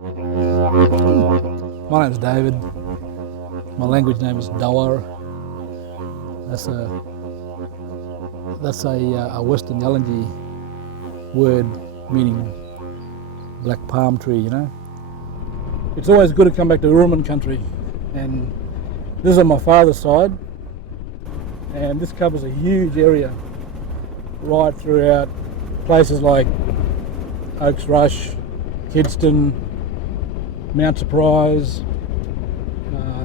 My name's David. My language name is Dawar. That's a Western Yalanji word meaning black palm tree, you know. It's always good to come back to Uruman country, and this is on my father's side, and this covers a huge area right throughout places like Oaks Rush, Kidston, Mount Surprise,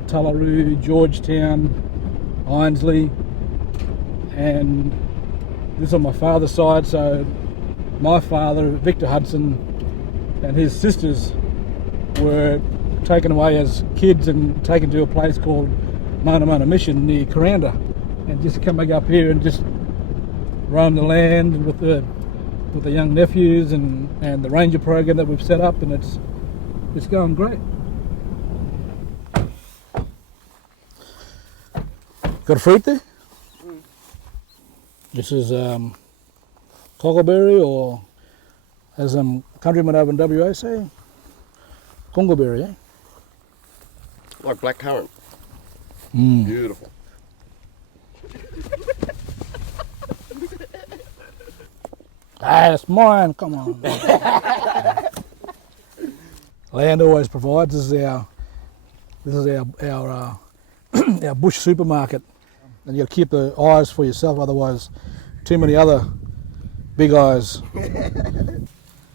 Tullaroo, Georgetown, Ainsley, and this is on my father's side. So my father, Victor Hudson, and his sisters were taken away as kids and taken to a place called Mona Mona Mission near Kuranda, and just coming up here and just roam the land with the young nephews and the ranger program that we've set up, and it's going great. Got a fruit there? This is cockleberry, or as countrymen over in WA say, congoberry, eh? Like black currant. Beautiful. That's mine, come on. Land always provides. This is our our bush supermarket, and you got to keep the eyes for yourself, otherwise too many other big eyes.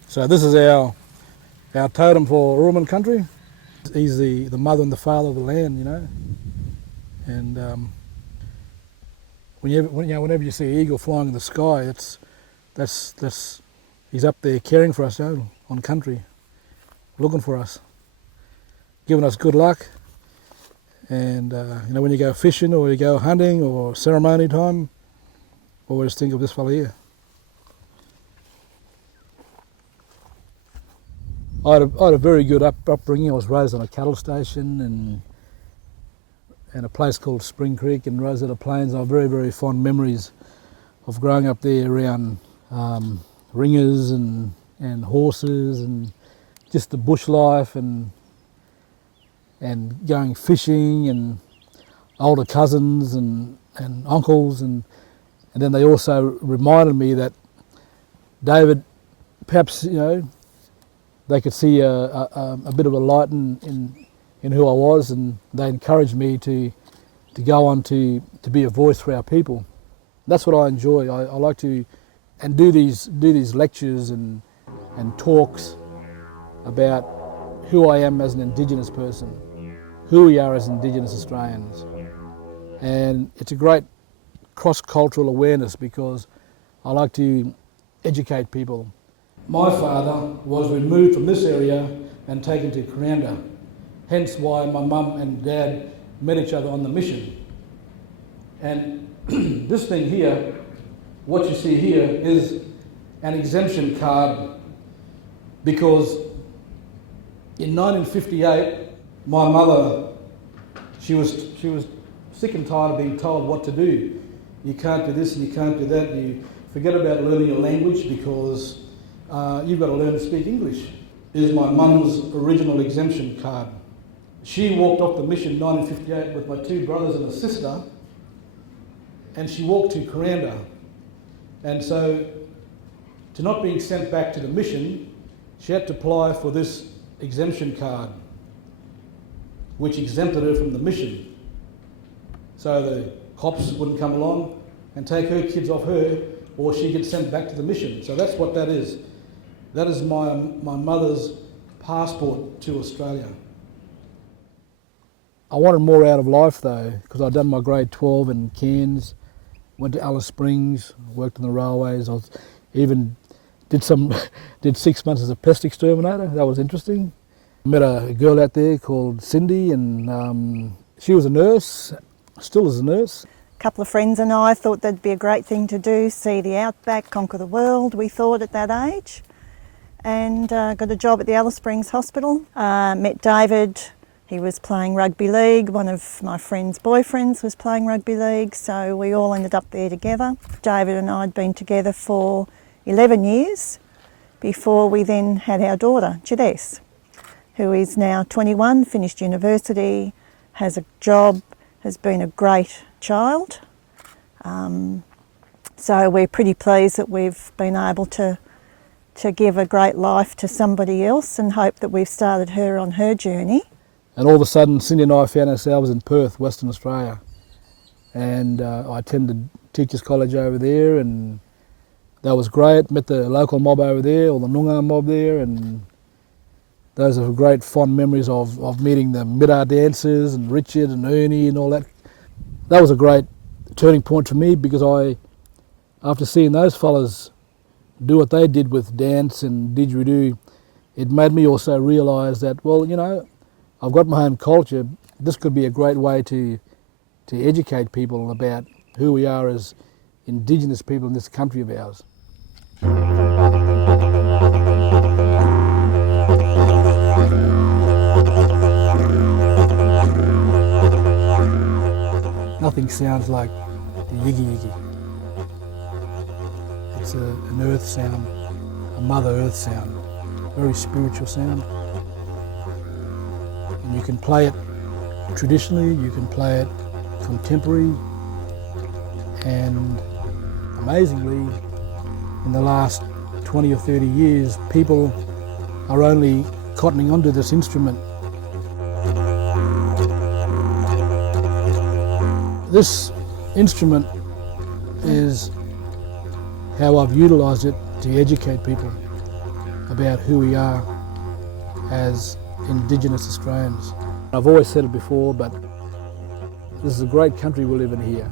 So this is our totem for Uruman country. He's the mother and the father of the land, you know. And whenever you see an eagle flying in the sky, that's he's up there caring for us, you know, on country, looking for us, giving us good luck. And you know, when you go fishing or you go hunting or ceremony time, always think of this fella here. I had a very good upbringing. I was raised on a cattle station and a place called Spring Creek in Rosetta Plains. I have very, very fond memories of growing up there around ringers and horses and just the bush life and going fishing and older cousins and uncles, and then they also reminded me that David, perhaps, you know, they could see a bit of a light in who I was, and they encouraged me to go on to be a voice for our people. That's what I enjoy. I like to do these lectures and talks about who I am as an Indigenous person, who we are as Indigenous Australians. And it's a great cross-cultural awareness because I like to educate people. My father was removed from this area and taken to Kuranda, hence why my mum and dad met each other on the mission. And this thing here, what you see here, is an exemption card, because in 1958, my mother, she was sick and tired of being told what to do. You can't do this and you can't do that. You forget about learning your language because you've got to learn to speak English. Is my mum's original exemption card. She walked off the mission in 1958 with my two brothers and a sister, and she walked to Kuranda. And so, to not being sent back to the mission, she had to apply for this exemption card, which exempted her from the mission. So the cops wouldn't come along and take her kids off her, or she gets sent back to the mission. So that's what that is. That is my mother's passport to Australia. I wanted more out of life though, because I'd done my grade 12 in Cairns, went to Alice Springs, worked on the railways. I even did 6 months as a pest exterminator. That was interesting. Met a girl out there called Cindy, and she was a nurse, still is a nurse. A couple of friends and I thought that'd be a great thing to do, see the outback, conquer the world, we thought at that age. And got a job at the Alice Springs Hospital. Met David. He was playing rugby league. One of my friend's boyfriends was playing rugby league, so we all ended up there together. David and I had been together for 11 years before we then had our daughter, Jadess. who is now 21, finished university, has a job, has been a great child. So we're pretty pleased that we've been able to give a great life to somebody else, and hope that we've started her on her journey. And all of a sudden, Cindy and I found ourselves in Perth, Western Australia. And I attended Teachers College over there, and that was great. Met the local mob over there, or the Noongar mob there, and those are great fond memories of meeting the Midar dancers and Richard and Ernie and all that. That was a great turning point for me, because after seeing those fellas do what they did with dance and didgeridoo, it made me also realise that, well, you know, I've got my own culture. This could be a great way to educate people about who we are as Indigenous people in this country of ours. Nothing sounds like the yiggy yiggy. It's an earth sound, a Mother Earth sound, very spiritual sound. And you can play it traditionally, you can play it contemporary, and amazingly, in the last 20 or 30 years, people are only cottoning onto this instrument. This instrument is how I've utilised it to educate people about who we are as Indigenous Australians. I've always said it before, but this is a great country we live in here,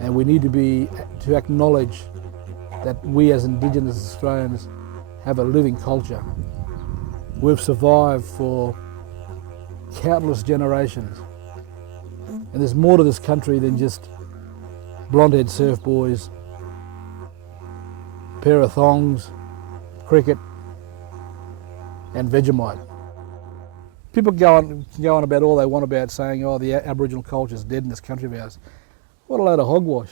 and we need to acknowledge that we as Indigenous Australians have a living culture. We've survived for countless generations, and there's more to this country than just blonde-haired surf boys, pair of thongs, cricket, and Vegemite. People go on about all they want about saying, oh, the Aboriginal culture's dead in this country of ours. What a load of hogwash.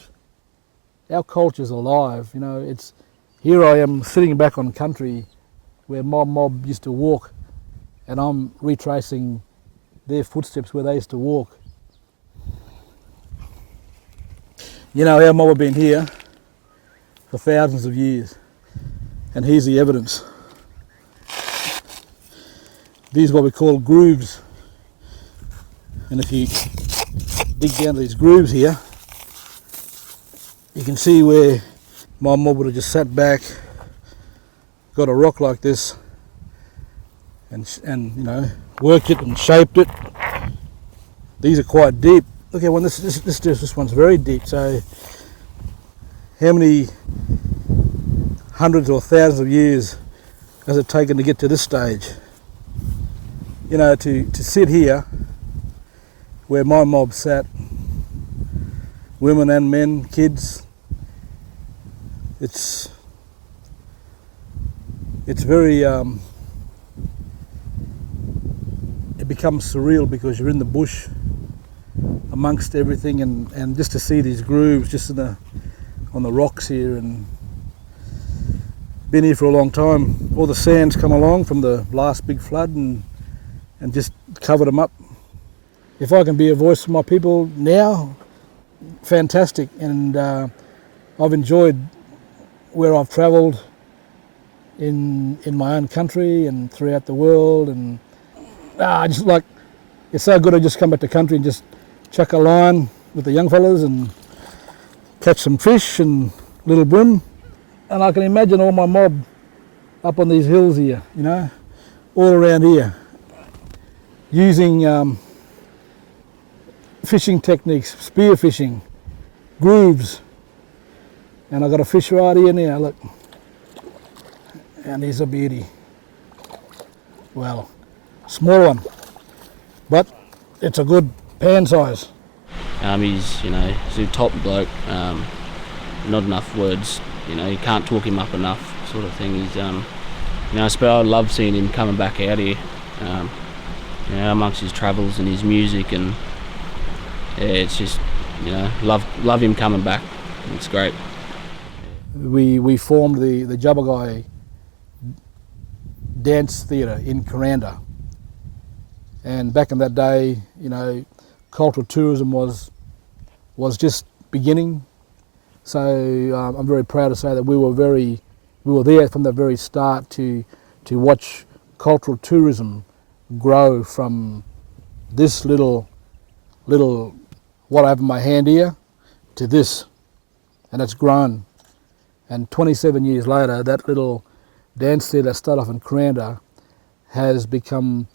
Our culture's alive, you know. Here I am sitting back on country where my mob used to walk, and I'm retracing their footsteps where they used to walk. You know, our mob have been here for thousands of years, and here's the evidence. These are what we call grooves, and if you dig down to these grooves here, you can see where my mob would have just sat back, got a rock like this, and you know, worked it and shaped it. These are quite deep. Look at one. This one's very deep. So, how many hundreds or thousands of years has it taken to get to this stage? You know, to sit here where my mob sat, women and men, kids, it's very, it becomes surreal because you're in the bush amongst everything, and just to see these grooves just on the rocks here, and been here for a long time. All the sand's come along from the last big flood and just covered them up. If I can be a voice for my people now, fantastic. And I've enjoyed where I've travelled in my own country and throughout the world, and just like, it's so good to just come back to country and just chuck a line with the young fellas and catch some fish and little bream. And I can imagine all my mob up on these hills here, you know, all around here, using fishing techniques, spear fishing, grooves. And I've got a fish right here now, look. And he's a beauty. Well, small one, but it's a good pan size. He's a top bloke, not enough words, you can't talk him up enough, sort of thing. He's, I suppose I love seeing him coming back out here, amongst his travels and his music, and it's just, love him coming back. It's great. We formed the Jabbergai Dance Theatre in Kuranda, And back in that day, cultural tourism was just beginning. So I'm very proud to say that we were there from the very start to watch cultural tourism grow from this little what I have in my hand here to this, and it's grown. And 27 years later, that little dance theatre that started off in Cranda has become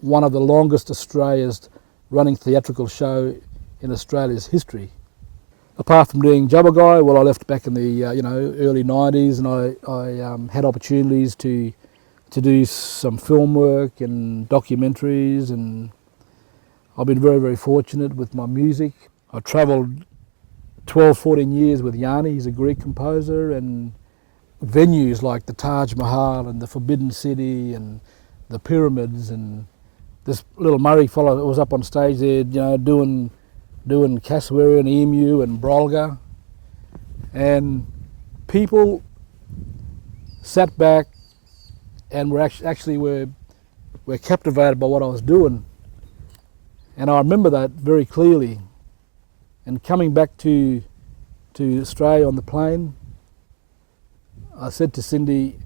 one of the longest Australia's running theatrical show in Australia's history. Apart from doing Jabberguy, well, I left back in the early 90s, and I had opportunities to do some film work and documentaries, and I've been very, very fortunate with my music. I travelled 12, 14 years with Yanni, he's a Greek composer, and venues like the Taj Mahal and the Forbidden City and the pyramids, and this little Murray fellow was up on stage there, doing cassowary and emu and brolga, and people sat back and were captivated by what I was doing. And I remember that very clearly. And coming back to Australia on the plane, I said to Cindy,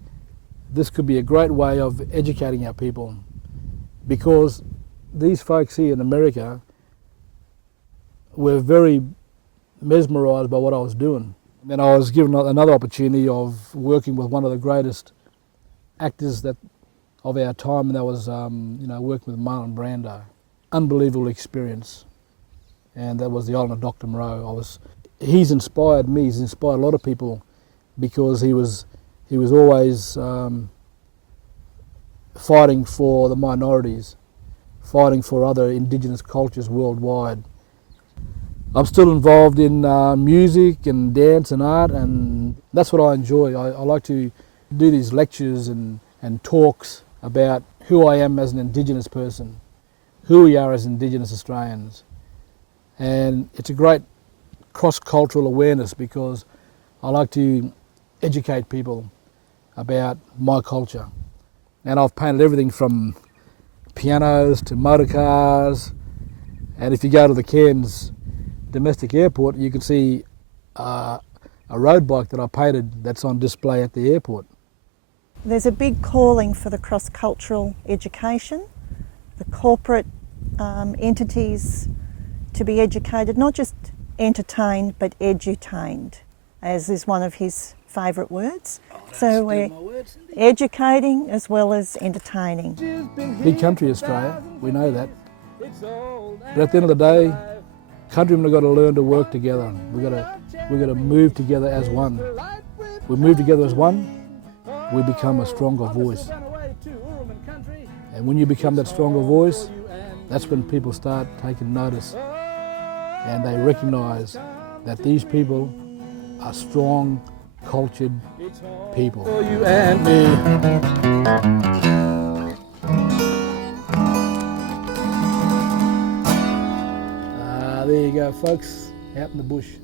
this could be a great way of educating our people, because these folks here in America were very mesmerised by what I was doing. And then I was given another opportunity of working with one of the greatest actors of our time, and that was working with Marlon Brando. Unbelievable experience, and that was the island of Dr. Moreau. He's inspired me. He's inspired a lot of people, because he was always fighting for the minorities, fighting for other Indigenous cultures worldwide. I'm still involved in music and dance and art, and that's what I enjoy. I like to do these lectures and talks about who I am as an Indigenous person, who we are as Indigenous Australians. And it's a great cross-cultural awareness, because I like to educate people about my culture. And I've painted everything from pianos to motor cars, and if you go to the Cairns domestic airport, you can see a road bike that I painted that's on display at the airport. There's a big calling for the cross-cultural education, the corporate entities to be educated, not just entertained, but edutained, as is one of his favourite words. So we're educating as well as entertaining. Big country, Australia, we know that. But at the end of the day, countrymen have got to learn to work together. We've got to move together as one. We move together as one, we become a stronger voice. And when you become that stronger voice, that's when people start taking notice, and they recognise that these people are strong, cultured people. For you and me. There you go, folks, out in the bush.